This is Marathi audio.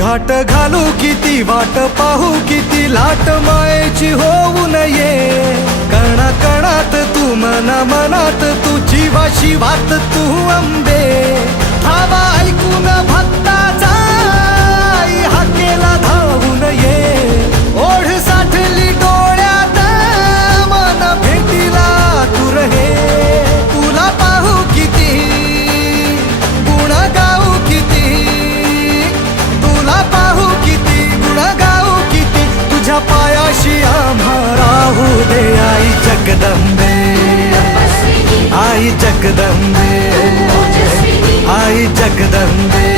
घाट घालू किती वाट पाहू किती लाट मायेची होऊ नये कणा कणात तू मना मनात तू जीवा शिवात तू अंबे धावा ऐकून भक्ताचा आई हाकेला धावून ये ओढ साठली डोळ्यात मन भेटीला तू रहे तुला पाहू किती गुण गाऊ किती तुला पाहू किती गुण गाऊ किती तुझ्या पायाशी आम्हा राहू दे आई जगदंबे आई जगदंबे आई जगदंबे